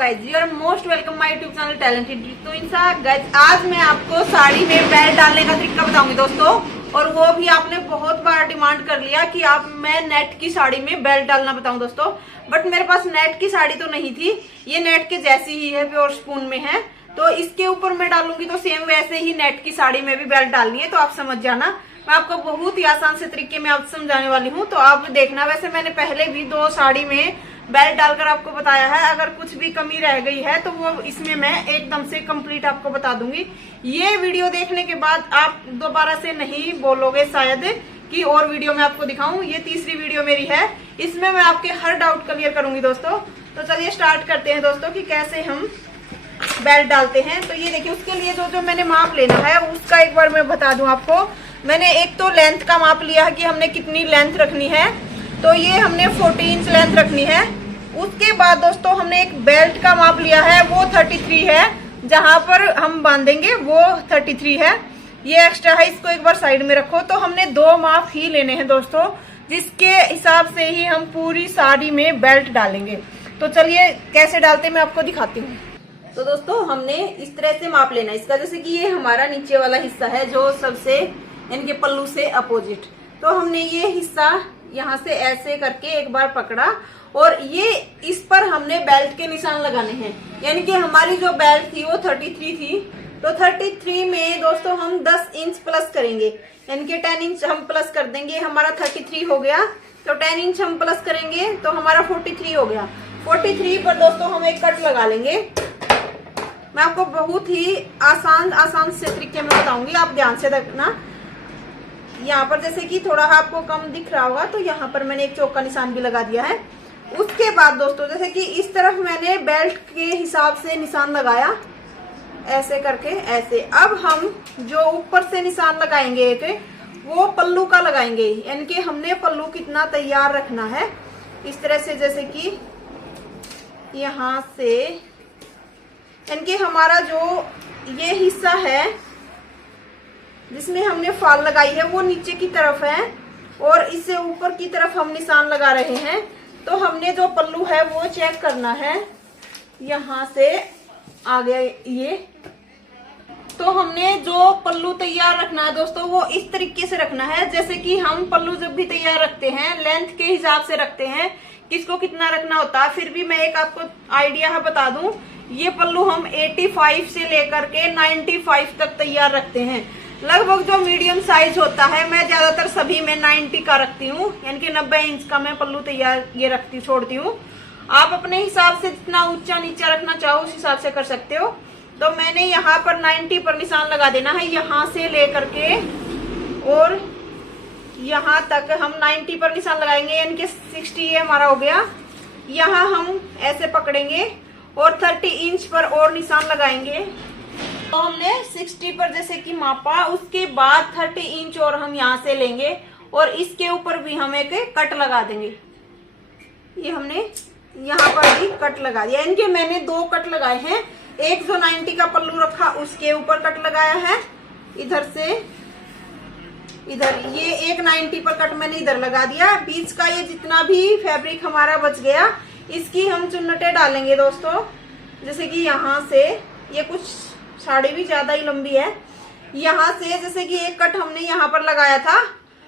Guys you are most welcome my YouTube channel talented. तो इंसान guys आज मैं आपको साड़ी में बेल्ट डालने का तरीका बताऊंगी दोस्तों, और वो भी आपने बहुत बार डिमांड कर लिया कि आप मैं नेट की साड़ी में बेल्ट डालना बताऊं दोस्तों। बट मेरे पास नेट की साड़ी तो नहीं थी, ये नेट के जैसी ही है, प्योर स्पून में है। तो इसके ऊपर मैं डालूंगी तो सेम वैसे ही नेट की साड़ी में भी बेल्ट डालनी है, तो आप समझ जाना। मैं आपको बहुत ही आसान से तरीके में आप समझाने वाली हूँ, तो आप देखना। वैसे मैंने पहले भी 2 साड़ी में बेल्ट डालकर आपको बताया है, अगर कुछ भी कमी रह गई है तो वो इसमें मैं एकदम से कंप्लीट आपको बता दूंगी। ये वीडियो देखने के बाद आप दोबारा से नहीं बोलोगे शायद कि और वीडियो में आपको दिखाऊं। ये तीसरी वीडियो मेरी है, इसमें मैं आपके हर डाउट क्लियर करूंगी दोस्तों। तो चलिए स्टार्ट करते हैं दोस्तों कि कैसे हम बेल्ट डालते हैं। तो ये देखिए, उसके लिए जो मैंने माप लेना है उसका एक बार मैं बता दूं आपको। मैंने एक तो लेंथ का माप लिया है कि हमने कितनी लेंथ रखनी है, तो ये हमने 40 इंच लेंथ रखनी है। उसके बाद दोस्तों हमने एक बेल्ट का माप लिया है, वो 33 है, जहां पर हम बांधेंगे वो 33 है। ये एक्स्ट्रा है, इसको एक बार साइड में रखो। तो हमने 2 माप ही लेने हैं दोस्तों, जिसके हिसाब से ही हम पूरी साड़ी में बेल्ट डालेंगे। तो चलिए कैसे डालते हैं मैं आपको दिखाती हूँ। तो दोस्तों हमने इस तरह से माप लेना है इसका, जैसे कि ये हमारा नीचे वाला हिस्सा है जो सबसे इनके पल्लू से अपोजिट। तो हमने ये हिस्सा यहाँ से ऐसे करके एक बार पकड़ा, और ये इस पर हमने बेल्ट के निशान लगाने हैं। यानी कि हमारी जो बेल्ट थी वो 33 थी, तो 33 में दोस्तों हम 10 इंच प्लस करेंगे, यानी कि 10 इंच हम प्लस कर देंगे। हमारा 33 हो गया, तो 10 इंच हम प्लस करेंगे तो हमारा 43 हो गया। 43 पर दोस्तों हम एक कट लगा लेंगे। मैं आपको बहुत ही आसान से तरीके में बताऊंगी, आप ध्यान से देखना। यहाँ पर जैसे कि थोड़ा आपको कम दिख रहा होगा, तो यहाँ पर मैंने एक चौक का निशान भी लगा दिया है। उसके बाद दोस्तों जैसे कि इस तरफ मैंने बेल्ट के हिसाब से निशान लगाया, ऐसे करके ऐसे। अब हम जो ऊपर से निशान लगाएंगे एक, वो पल्लू का लगाएंगे, यानी कि हमने पल्लू कितना तैयार रखना है इस तरह से। जैसे कि यहाँ से यानी कि हमारा जो ये हिस्सा है जिसमें हमने फाल लगाई है वो नीचे की तरफ है, और इससे ऊपर की तरफ हम निशान लगा रहे हैं। तो हमने जो पल्लू है वो चेक करना है, यहाँ से आ गया ये। तो हमने जो पल्लू तैयार रखना है दोस्तों वो इस तरीके से रखना है, जैसे कि हम पल्लू जब भी तैयार रखते हैं लेंथ के हिसाब से रखते हैं, किसको कितना रखना होता है। फिर भी मैं एक आपको आइडिया बता दूं, ये पल्लू हम 85 से लेकर के 95 तक तैयार रखते हैं। लगभग जो मीडियम साइज होता है, मैं ज्यादातर सभी में 90 का रखती हूँ, यानी कि 90 इंच का मैं पल्लू तैयार ये छोड़ती हूँ। आप अपने हिसाब से जितना ऊंचा नीचा रखना चाहो उस हिसाब से कर सकते हो। तो मैंने यहाँ पर 90 पर निशान लगा देना है, यहाँ से लेकर के और यहाँ तक हम 90 पर निशान लगाएंगे, यानी कि 60 ये हमारा हो गया। यहाँ हम ऐसे पकड़ेंगे और 30 इंच पर और निशान लगाएंगे। तो हमने 60 पर जैसे कि मापा, उसके बाद 30 इंच और हम यहाँ से लेंगे, और इसके ऊपर भी हम एक कट लगा देंगे। ये हमने यहाँ पर भी कट लगा दिया, यानी कि मैंने 2 कट लगाए हैं। एक जो 90 का पल्लू रखा उसके ऊपर कट लगाया है इधर से इधर, ये एक 90 पर कट मैंने इधर लगा दिया। बीच का ये जितना भी फैब्रिक हमारा बच गया, इसकी हम चुन्नटे डालेंगे दोस्तों। जैसे कि यहाँ से, ये कुछ साड़ी भी ज्यादा ही लंबी है, यहाँ से जैसे कि एक कट हमने यहाँ पर लगाया था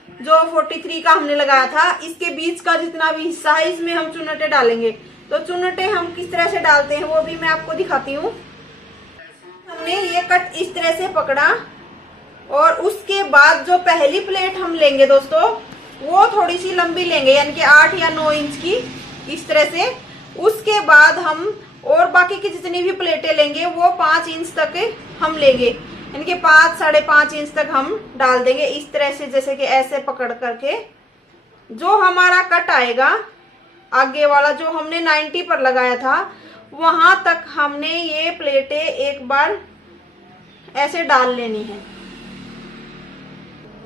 जो 43 का हमने लगाया था, इसके बीच का जितना भी हिस्सा है इसमें हम चुन्नटे डालेंगे। तो चुन्नटे हम किस तरह से डालते हैं वो भी मैं आपको दिखाती हूँ। हमने ये कट इस तरह से पकड़ा, और उसके बाद जो पहली प्लेट हम लेंगे दोस्तों वो थोड़ी सी लंबी लेंगे, यानी कि 8 या 9 इंच की इस तरह से। उसके बाद हम और बाकी की जितनी भी प्लेटें लेंगे वो 5 इंच तक हम लेंगे, यानी कि 5 साढ़े 5 इंच तक हम डाल देंगे इस तरह से। जैसे कि ऐसे पकड़ करके जो हमारा कट आएगा आगे वाला जो हमने 90 पर लगाया था, वहां तक हमने ये प्लेटें एक बार ऐसे डाल लेनी है।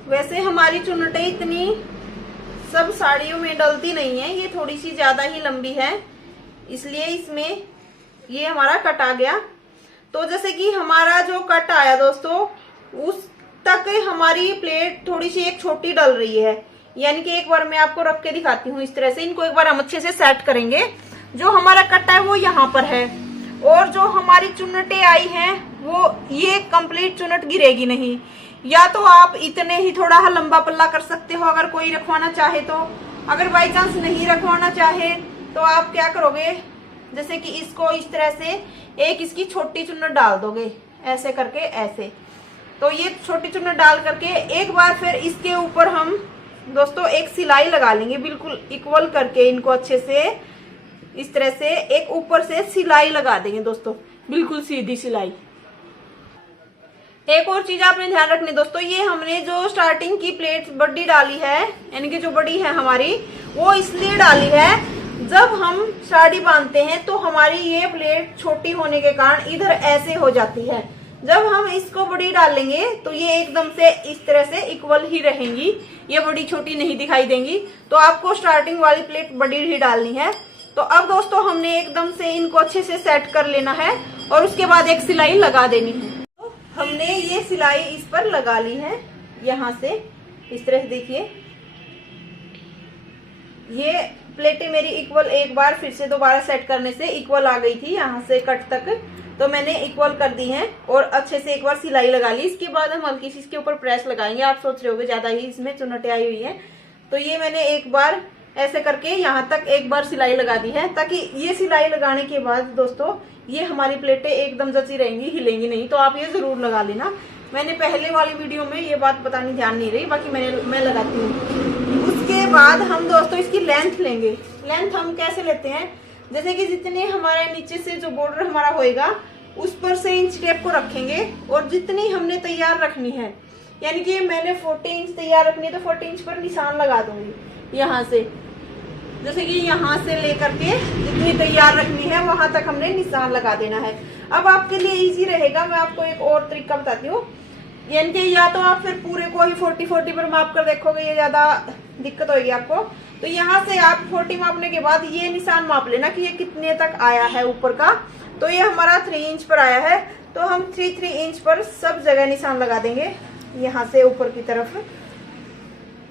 वैसे हमारी चुन्नटें इतनी सब साड़ियों में डलती नहीं है, ये थोड़ी सी ज्यादा ही लंबी है, इसलिए इसमें ये हमारा कट आ गया। तो जैसे कि हमारा जो कट आया दोस्तों, उस तक हमारी प्लेट थोड़ी सी एक छोटी डल रही है, यानी कि एक बार मैं आपको रख के दिखाती हूँ इस तरह से। इनको एक बार हम अच्छे से सेट करेंगे। जो हमारा कट है वो यहाँ पर है, और जो हमारी चुन्नटें आई हैं वो ये कंप्लीट चुन्नट गिरेगी नहीं। या तो आप इतने ही थोड़ा लंबा पल्ला कर सकते हो अगर कोई रखवाना चाहे तो। अगर बाई चांस नहीं रखवाना चाहे तो आप क्या करोगे, जैसे कि इसको इस तरह से एक इसकी छोटी चुन्नट डाल दोगे ऐसे करके ऐसे। तो ये छोटी चुन्नट डाल करके एक बार फिर इसके ऊपर हम दोस्तों एक सिलाई लगा लेंगे, बिल्कुल इक्वल करके इनको अच्छे से इस तरह से एक ऊपर से सिलाई लगा देंगे दोस्तों, बिल्कुल सीधी सिलाई। एक और चीज आपने ध्यान रखनी दोस्तों, ये हमने जो स्टार्टिंग की प्लेट बड़ी डाली है, यानी कि जो बड़ी है हमारी, वो इसलिए डाली है जब हम साड़ी बांधते हैं तो हमारी ये प्लेट छोटी होने के कारण इधर ऐसे हो जाती है। जब हम इसको बड़ी डालेंगे तो ये एकदम से इस तरह से इक्वल ही रहेंगी, ये बड़ी छोटी नहीं दिखाई देंगी। तो आपको स्टार्टिंग वाली प्लेट बड़ी ही डालनी है। तो अब दोस्तों हमने एकदम से इनको अच्छे से सेट कर लेना है और उसके बाद एक सिलाई लगा देनी है। तो हमने ये सिलाई इस पर लगा ली है, यहाँ से इस तरह से देखिए ये प्लेटें मेरी इक्वल एक बार फिर से दोबारा सेट करने से इक्वल आ गई थी, यहाँ से कट तक तो मैंने इक्वल कर दी है और अच्छे से एक बार सिलाई लगा ली। इसके बाद हम हल्की सी इसके ऊपर प्रेस लगाएंगे। आप सोच रहे होंगे ज्यादा ही इसमें चुन्नटें आई हुई है, तो ये मैंने एक बार ऐसे करके यहाँ तक एक बार सिलाई लगा दी है, ताकि ये सिलाई लगाने के बाद दोस्तों ये हमारी प्लेटें एकदम जची रहेंगी, हिलेंगी नहीं। तो आप ये जरूर लगा लेना। मैंने पहले वाली वीडियो में ये बात बतानी ध्यान नहीं रही, बाकी मैं लगाती हूँ। उसके बाद हम दोस्तों इसकी लेंथ लेंगे। लेंथ हम कैसे लेते हैं, जैसे कि जितने हमारे नीचे से जो बॉर्डर हमारा होएगा उस पर से इंच टेप को रखेंगे और जितनी हमने तैयार रखनी है, यानी कि मैंने 40 इंच तैयार रखनी है तो 40 इंच पर निशान लगा दूंगी यहाँ से। जैसे कि यहाँ से लेकर के जितनी तैयार रखनी है वहां तक हमने निशान लगा देना है। अब आपके लिए इजी रहेगा, मैं आपको एक और तरीका बताती हूँ। यानी कि या तो आप फिर पूरे को ही 40-40 पर माप कर देखोगे, ये ज्यादा दिक्कत होगी आपको। तो यहाँ से आप 40 मापने के बाद ये निशान माप लेना कि ये कितने तक आया है ऊपर का। तो ये हमारा 3 इंच पर आया है, तो हम 3 इंच पर सब जगह निशान लगा देंगे यहाँ से ऊपर की तरफ।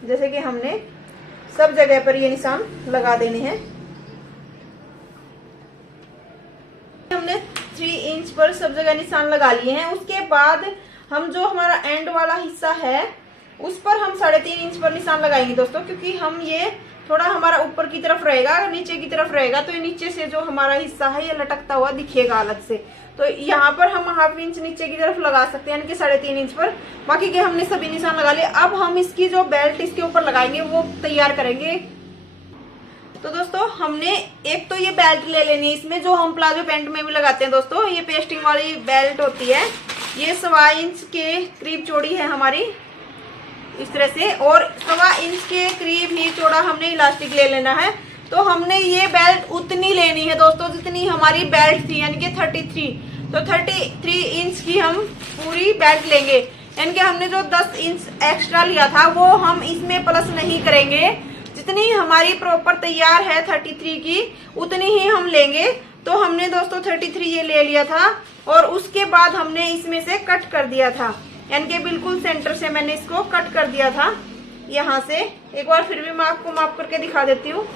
जैसे कि हमने सब जगह पर ये निशान लगा देने हैं। हमने 3 इंच पर सब जगह निशान लगा लिए हैं। उसके बाद हम जो हमारा एंड वाला हिस्सा है उस पर हम 3.5 इंच पर निशान लगाएंगे दोस्तों, क्योंकि हम ये थोड़ा हमारा ऊपर की तरफ रहेगा, अगर नीचे की तरफ रहेगा तो ये नीचे से जो हमारा हिस्सा है ये लटकता हुआ दिखेगा अलग से। तो यहाँ पर हम ½ इंच नीचे की तरफ लगा सकते हैं, यानी कि 3.5 इंच पर। बाकी के हमने सभी निशान लगा लिए। अब हम इसकी जो बेल्ट इसके ऊपर लगाएंगे वो तैयार करेंगे। तो दोस्तों हमने एक तो ये बेल्ट ले लेनी है, इसमें जो हम प्लाजो पैंट में भी लगाते हैं दोस्तों, ये पेस्टिंग वाली बेल्ट होती है। ये 1.25 इंच के करीब चौड़ी है हमारी इस तरह से, और 1.25 इंच के करीब ही चौड़ा हमने इलास्टिक ले लेना है। तो हमने ये बेल्ट उतनी लेनी है दोस्तों जितनी हमारी बेल्ट थी, यानी कि 33। तो 33 इंच की हम पूरी बेल्ट लेंगे, यानी कि हमने जो 10 इंच एक्स्ट्रा लिया था वो हम इसमें प्लस नहीं करेंगे। जितनी हमारी प्रॉपर तैयार है 33 की उतनी ही हम लेंगे। तो हमने दोस्तों 33 ये ले लिया था और उसके बाद हमने इसमें से कट कर दिया था, यानी कि बिल्कुल सेंटर से मैंने इसको कट कर दिया था यहाँ से। एक बार फिर भी मैं आपको माप करके दिखा देती हूँ।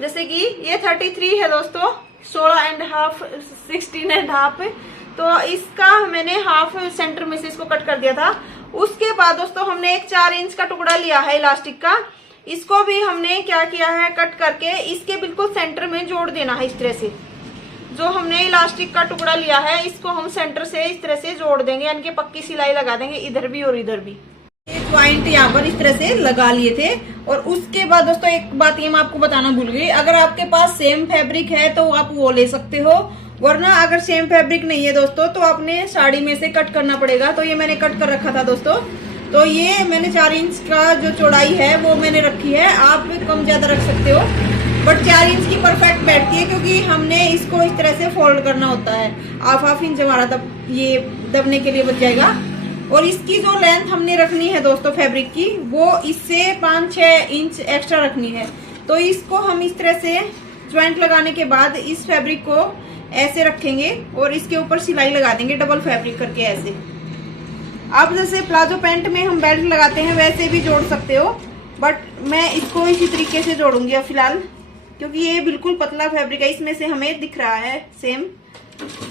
जैसे कि ये 33 है दोस्तों, 16.5 16.5, तो इसका मैंने हाफ सेंटर में से इसको कट कर दिया था। उसके बाद दोस्तों हमने एक 4 इंच का टुकड़ा लिया है इलास्टिक का, इसको भी हमने क्या किया है कट करके इसके बिल्कुल सेंटर में जोड़ देना है। इस तरह से जो हमने इलास्टिक का टुकड़ा लिया है इसको हम सेंटर से इस तरह से जोड़ देंगे, यानी कि पक्की सिलाई लगा देंगे इधर भी और इधर भी। ये ज्वाइंट यहाँ पर इस तरह से लगा लिए थे। और उसके बाद दोस्तों एक बात ये मैं आपको बताना भूल गई, अगर आपके पास सेम फैब्रिक है तो आप वो ले सकते हो, वरना अगर सेम फैब्रिक नहीं है दोस्तों तो आपने साड़ी में से कट करना पड़ेगा। तो ये मैंने कट कर रखा था दोस्तों। तो ये मैंने 4 इंच का जो चौड़ाई है वो मैंने रखी है, आप कम ज्यादा रख सकते हो, बट 4 इंच की परफेक्ट बैठती है, क्योंकि हमने इसको इस तरह से फोल्ड करना होता है। ½ इंच हमारा ये दबने के लिए बच जाएगा। और इसकी जो लेंथ हमने रखनी है दोस्तों फैब्रिक की, वो इससे 5-6 इंच एक्स्ट्रा रखनी है। तो इसको हम इस तरह से ज्वाइंट लगाने के बाद इस फैब्रिक को ऐसे रखेंगे और इसके ऊपर सिलाई लगा देंगे डबल फैब्रिक करके ऐसे। अब जैसे प्लाजो पैंट में हम बेल्ट लगाते हैं वैसे भी जोड़ सकते हो, बट मैं इसको इसी तरीके से जोड़ूंगी अब फिलहाल, क्योंकि ये बिल्कुल पतला फैब्रिक है, इसमें से हमें दिख रहा है सेम।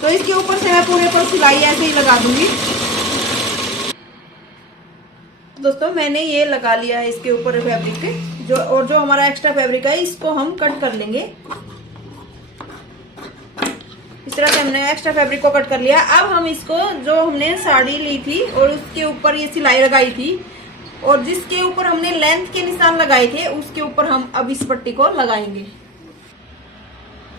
तो इसके ऊपर से मैं पूरे पर सिलाई ऐसे ही लगा दूंगी। दोस्तों मैंने ये लगा लिया है इसके ऊपर फैब्रिक के, जो हमारा एक्स्ट्रा फैब्रिक है इसको हम कट कर लेंगे। इस तरह से हमने एक्स्ट्रा फैब्रिक को कट कर लिया। अब हम इसको, जो हमने साड़ी ली थी और उसके ऊपर ये सिलाई लगाई थी और जिसके ऊपर हमने लेंथ के निशान लगाए थे, उसके ऊपर हम अब इस पट्टी को लगाएंगे।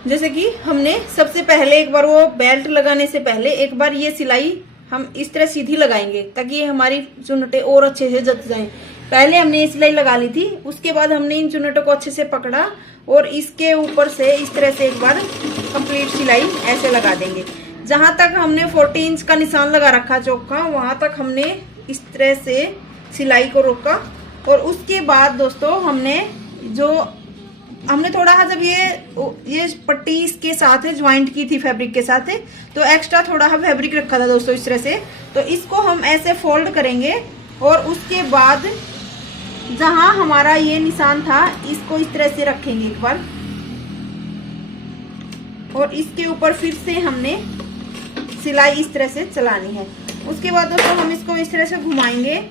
जैसे कि हमने सबसे पहले एक बार वो बेल्ट लगाने से पहले एक बार ये सिलाई हम इस तरह सीधी लगाएंगे ताकि ये हमारी चुन्नटें और अच्छे से जच जाएं। पहले हमने ये सिलाई लगा ली थी, उसके बाद हमने इन चुन्नटों को अच्छे से पकड़ा और इसके ऊपर से इस तरह से एक बार कंप्लीट सिलाई ऐसे लगा देंगे। जहां तक हमने 40 इंच का निशान लगा रखा चौक का, वहां तक हमने इस तरह से सिलाई को रोका। और उसके बाद दोस्तों हमने थोड़ा जब ये पट्टी इसके साथ ज्वाइंट की थी फैब्रिक के साथ, तो एक्स्ट्रा थोड़ा फैब्रिक रखा था दोस्तों इस तरह से। तो इसको हम ऐसे फोल्ड करेंगे और उसके बाद जहां हमारा ये निशान था इसको इस तरह से रखेंगे एक बार, और इसके ऊपर फिर से हमने सिलाई इस तरह से चलानी है। उसके बाद दोस्तों हम इसको इस तरह से घुमाएंगे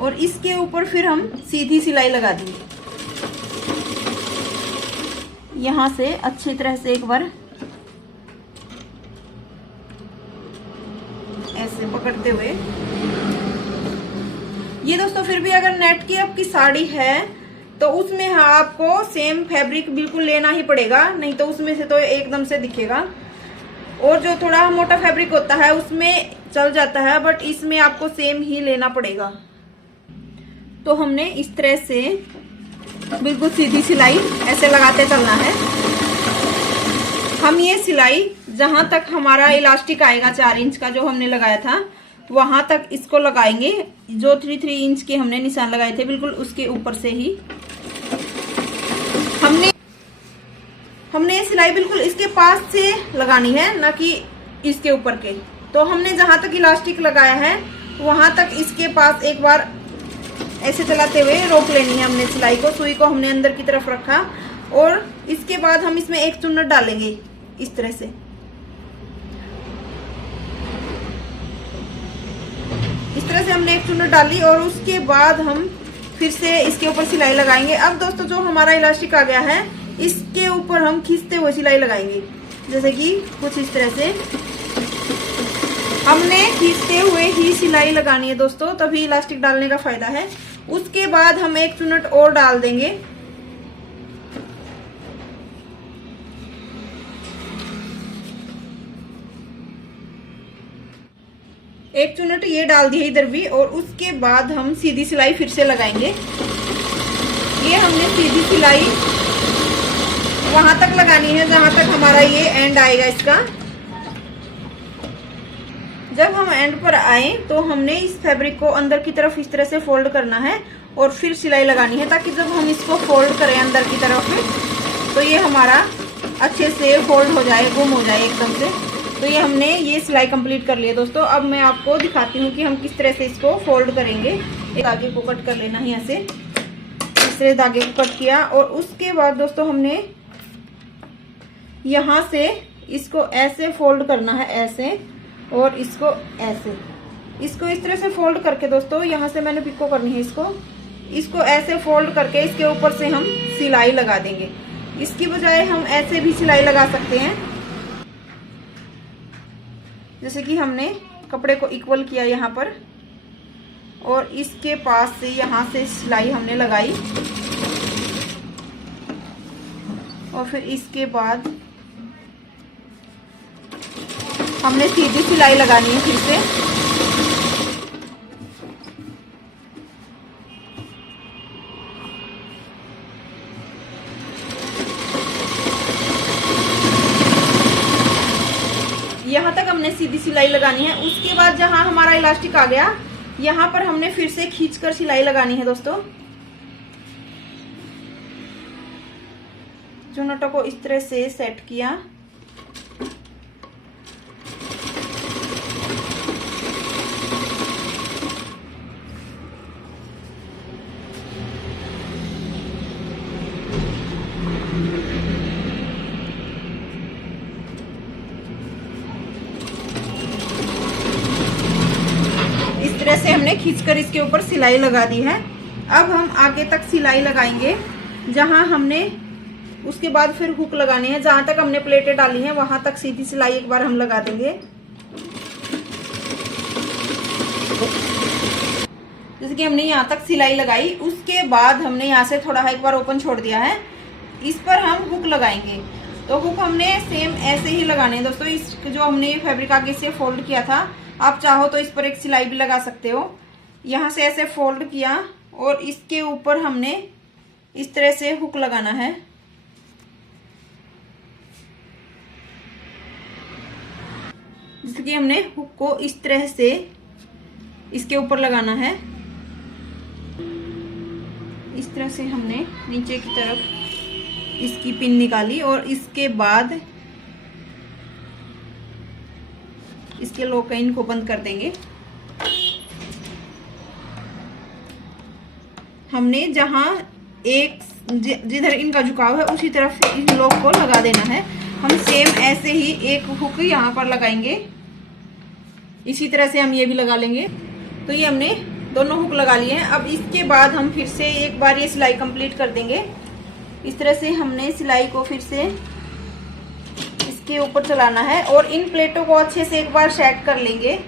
और इसके ऊपर फिर हम सीधी सिलाई लगा देंगे। यहां से अच्छी तरह से एक बार ऐसे पकड़ते हुए, ये दोस्तों फिर भी अगर नेट की आपकी साड़ी है तो उसमें आपको सेम फैब्रिक बिल्कुल लेना ही पड़ेगा, नहीं तो उसमें से तो एकदम से दिखेगा। और जो थोड़ा मोटा फैब्रिक होता है उसमें चल जाता है, बट इसमें आपको सेम ही लेना पड़ेगा। तो हमने इस तरह से बिल्कुल सीधी सिलाई ऐसे लगाते चलना है। हम ये सिलाई जहां तक हमारा इलास्टिक आएगा 4 इंच का जो हमने लगाया था, वहां तक इसको लगाएंगे। जो 3 इंच के हमने निशान लगाए थे बिल्कुल उसके ऊपर से ही हमने ये सिलाई बिल्कुल इसके पास से लगानी है, ना कि इसके ऊपर के। तो हमने जहां तक इलास्टिक लगाया है वहां तक इसके पास एक बार ऐसे चलाते हुए रोक लेनी है हमने सिलाई को। सुई को हमने अंदर की तरफ रखा और इसके बाद हम इसमें एक चुन्नट डालेंगे इस तरह से। इस तरह से हमने एक चुन्नट डाली और उसके बाद हम फिर से इसके ऊपर सिलाई लगाएंगे। अब दोस्तों जो हमारा इलास्टिक आ गया है इसके ऊपर हम खींचते हुए सिलाई लगाएंगे, जैसे कि कुछ इस तरह से। हमने खींचते हुए ही सिलाई लगानी है दोस्तों, तभी इलास्टिक डालने का फायदा है। उसके बाद हम एक चुन्नट और डाल देंगे। एक चुन्नट ये डाल दी है इधर भी, और उसके बाद हम सीधी सिलाई फिर से लगाएंगे। ये हमने सीधी सिलाई वहां तक लगानी है जहां तक हमारा ये एंड आएगा इसका। जब हम एंड पर आए तो हमने इस फैब्रिक को अंदर की तरफ इस तरह से फोल्ड करना है और फिर सिलाई लगानी है, ताकि जब हम इसको फोल्ड करें अंदर की तरफ तो ये हमारा अच्छे से फोल्ड हो जाए, गुम हो जाए एकदम से। तो ये हमने ये सिलाई कंप्लीट कर लिया दोस्तों। अब मैं आपको दिखाती हूँ कि हम किस तरह से इसको फोल्ड करेंगे। एक धागे को कट कर लेना है ऐसे, इस तरह धागे को कट किया और उसके बाद दोस्तों हमने यहाँ से इसको ऐसे फोल्ड करना है ऐसे, और इसको ऐसे, इसको इस तरह से फोल्ड करके दोस्तों यहाँ से मैंने पिको करनी है इसको ऐसे फोल्ड करके इसके ऊपर से हम सिलाई लगा देंगे। इसकी बजाय हम ऐसे भी सिलाई लगा सकते हैं, जैसे कि हमने कपड़े को इक्वल किया यहाँ पर और इसके पास से यहाँ से सिलाई हमने लगाई और फिर इसके बाद हमने सीधी सिलाई लगानी है फिर से। यहाँ तक हमने सीधी सिलाई लगानी है। उसके बाद जहां हमारा इलास्टिक आ गया यहाँ पर हमने फिर से खींचकर सिलाई लगानी है दोस्तों। चुन्नटों को इस तरह से सेट किया खींचकर इसके ऊपर सिलाई लगा दी है। अब हम आगे तक सिलाई लगाएंगे जहां हमने, उसके बाद फिर हुक लगाने हैं। जहां तक हमने प्लेटें डाली हैं वहां तक सीधी सिलाई एक बार हम लगा देंगे। जैसे कि हमने यहाँ तक सिलाई लगाई, उसके बाद हमने यहाँ से थोड़ा एक बार ओपन छोड़ दिया है, इस पर हम हुक लगाएंगे। तो हुक हमने सेम ऐसे ही लगाने हैं दोस्तों। इस जो हमने फैब्रिक आगे से फोल्ड किया था, आप चाहो तो इस पर एक सिलाई भी लगा सकते हो। यहाँ से ऐसे फोल्ड किया और इसके ऊपर हमने इस तरह से हुक लगाना है। जैसे कि हमने हुक को इस तरह से इसके ऊपर लगाना है। इस तरह से हमने नीचे की तरफ इसकी पिन निकाली और इसके बाद इसके लोकेन को बंद कर देंगे। हमने जहां एक जिधर इनका झुकाव है उसी तरफ इस लॉक को लगा देना है। हम सेम ऐसे ही एक हुक यहाँ पर लगाएंगे, इसी तरह से हम ये भी लगा लेंगे। तो ये हमने दोनों हुक लगा लिए हैं। अब इसके बाद हम फिर से एक बार ये सिलाई कंप्लीट कर देंगे। इस तरह से हमने सिलाई को फिर से इसके ऊपर चलाना है और इन प्लेटों को अच्छे से एक बार सेट कर लेंगे।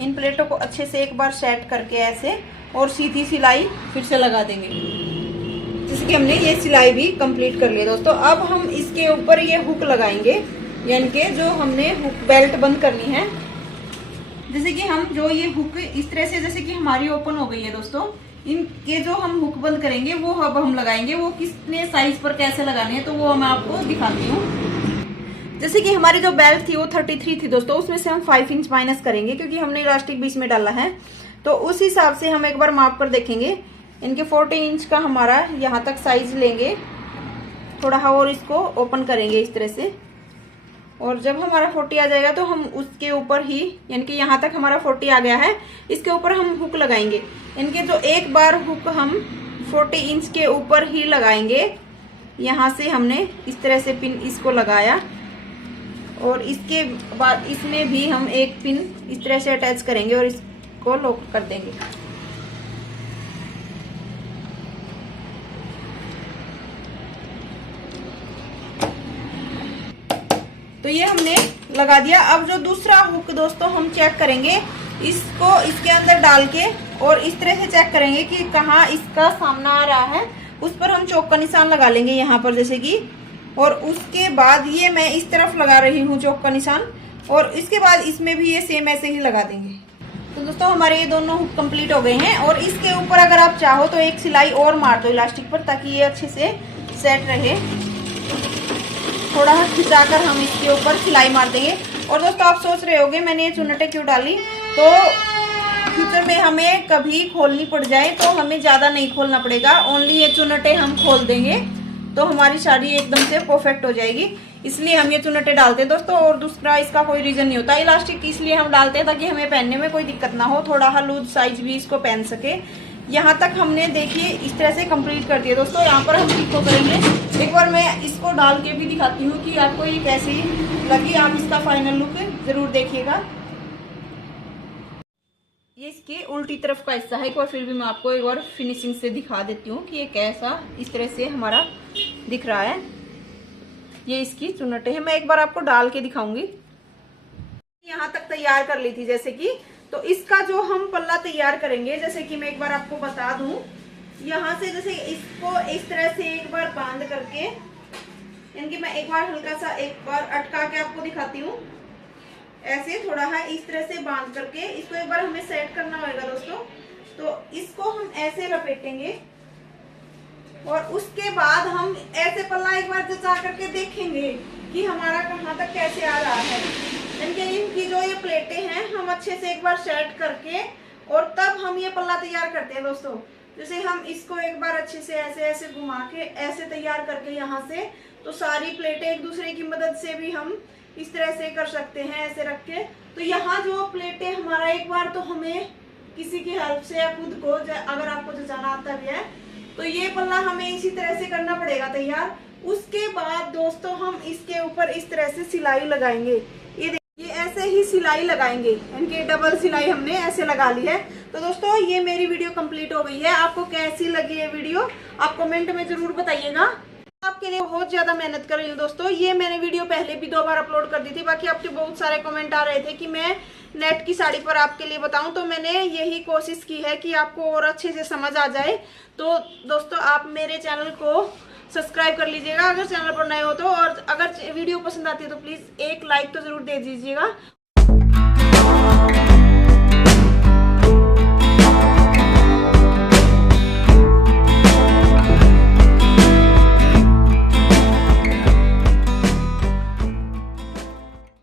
इन प्लेटों को अच्छे से एक बार सेट करके ऐसे और सीधी सिलाई फिर से लगा देंगे। जैसे कि हमने ये सिलाई भी कंप्लीट कर ली दोस्तों। अब हम इसके ऊपर ये हुक लगाएंगे, यानी कि जो हमने हुक बेल्ट बंद करनी है। जैसे कि हम जो ये हुक इस तरह से, जैसे कि हमारी ओपन हो गई है दोस्तों, इनके जो हम हुक बंद करेंगे वो अब हम लगाएंगे। वो कितने साइज पर कैसे लगाने हैं तो वो मैं आपको दिखाती हूँ। जैसे कि हमारी जो बेल्ट थी वो 33 थी दोस्तों, उसमें से हम 5 इंच माइनस करेंगे क्योंकि हमने इलास्टिक बीच में डाला है। तो उस हिसाब से हम एक बार माप कर देखेंगे। इनके 40 इंच का हमारा यहाँ तक साइज लेंगे थोड़ा और इसको ओपन करेंगे इस तरह से। और जब हमारा 40 आ जाएगा तो हम उसके ऊपर ही, यानी कि यहाँ तक हमारा 40 आ गया है, इसके ऊपर हम हुक लगाएंगे। इनके जो एक बार हुक हम 40 इंच के ऊपर ही लगाएंगे। यहाँ से हमने इस तरह से पिन इसको लगाया और इसके बाद इसमें भी हम एक पिन इस तरह से अटैच करेंगे और इसको लॉक कर देंगे। तो ये हमने लगा दिया। अब जो दूसरा हुक दोस्तों हम चेक करेंगे, इसको इसके अंदर डाल के और इस तरह से चेक करेंगे कि कहाँ इसका सामना आ रहा है। उस पर हम चौक का निशान लगा लेंगे यहाँ पर जैसे कि, और उसके बाद ये मैं इस तरफ लगा रही हूँ चौक का निशान, और इसके बाद इसमें भी ये सेम ऐसे ही लगा देंगे। तो दोस्तों हमारे ये दोनों हुक कंप्लीट हो गए हैं। और इसके ऊपर अगर आप चाहो तो एक सिलाई और मार दो इलास्टिक पर, ताकि ये अच्छे से सेट रहे। थोड़ा खिंचाकर हम इसके ऊपर सिलाई मार देंगे। और दोस्तों आप सोच रहे होंगे मैंने ये चुन्नटें क्यों डाली, तो फ्यूचर में हमें कभी खोलनी पड़ जाए तो हमें ज्यादा नहीं खोलना पड़ेगा, ओनली ये चुन्नटें हम खोल देंगे तो हमारी साड़ी एकदम से परफेक्ट हो जाएगी। इसलिए हम ये चुन्नटें डालते हैं दोस्तों। और दूसरा इसका कोई रीजन नहीं होता। इलास्टिक इसलिए हम डालते हैं ताकि हमें पहनने में कोई दिक्कत ना हो, थोड़ा लूज साइज भी इसको पहन सके। यहाँ तक हमने देखिए इस तरह से कंप्लीट कर दिया दोस्तों। यहाँ पर हम पिको करेंगे। एक बार मैं इसको डाल के भी दिखाती हूँ कि आपको ये कैसी लगी। आप इसका फाइनल लुक जरूर देखिएगा। ये इसकी उल्टी तरफ का हिस्सा है। एक बार फिर भी मैं आपको एक बार फिनिशिंग से दिखा देती हूँ कि ये कैसा इस तरह से हमारा दिख रहा है। ये इसकी चुन्नटें हैं। मैं एक बार आपको डाल के दिखाऊंगी। यहाँ तक तैयार कर ली थी जैसे कि, तो इसका जो हम पल्ला तैयार करेंगे, जैसे कि मैं एक बार आपको बता दूं, यहाँ से जैसे इसको इस तरह से एक बार बांध करके, यानी कि मैं एक बार हल्का सा एक बार अटका के आपको दिखाती हूँ। ऐसे थोड़ा है इस तरह से बांध करके इसको एक बार हमें सेट करना होगा दोस्तों। तो इसको हम ऐसे लपेटेंगे और उसके बाद हम ऐसे पल्ला एक बार जचा करके देखेंगे कि हमारा कहाँ तक कैसे आ रहा है। इनकी जो ये प्लेटें हैं हम अच्छे से एक बार सेट करके और तब हम ये पल्ला तैयार करते हैं दोस्तों। जैसे हम इसको एक बार अच्छे से ऐसे ऐसे घुमा के ऐसे तैयार करके यहाँ से, तो सारी प्लेटें एक दूसरे की मदद से भी हम इस तरह से कर सकते हैं ऐसे रख के। तो यहाँ जो प्लेटें हमारा एक बार तो हमें किसी की हेल्प से या खुद को, अगर आपको जचाना आता भी है तो ये पल्ला हमें इसी तरह से करना पड़ेगा तैयार। उसके बाद दोस्तों हम इसके ऊपर इस तरह से सिलाई लगाएंगे। ये ऐसे ही सिलाई लगाएंगे, इनकी डबल सिलाई हमने ऐसे लगा ली है। तो दोस्तों ये मेरी वीडियो कंप्लीट हो गई है। आपको कैसी लगी है वीडियो आप कमेंट में जरूर बताइएगा। आपके लिए बहुत ज्यादा मेहनत कर रही हूँ दोस्तों। ये मैंने वीडियो पहले भी 2 बार अपलोड कर दी थी। बाकी आपके बहुत सारे कमेंट आ रहे थे कि मैं नेट की साड़ी पर आपके लिए बताऊं, तो मैंने यही कोशिश की है कि आपको और अच्छे से समझ आ जाए। तो दोस्तों आप मेरे चैनल को सब्सक्राइब कर लीजिएगा अगर चैनल पर नए हो तो, और अगर वीडियो पसंद आती है तो प्लीज एक लाइक तो जरूर दे दीजिएगा।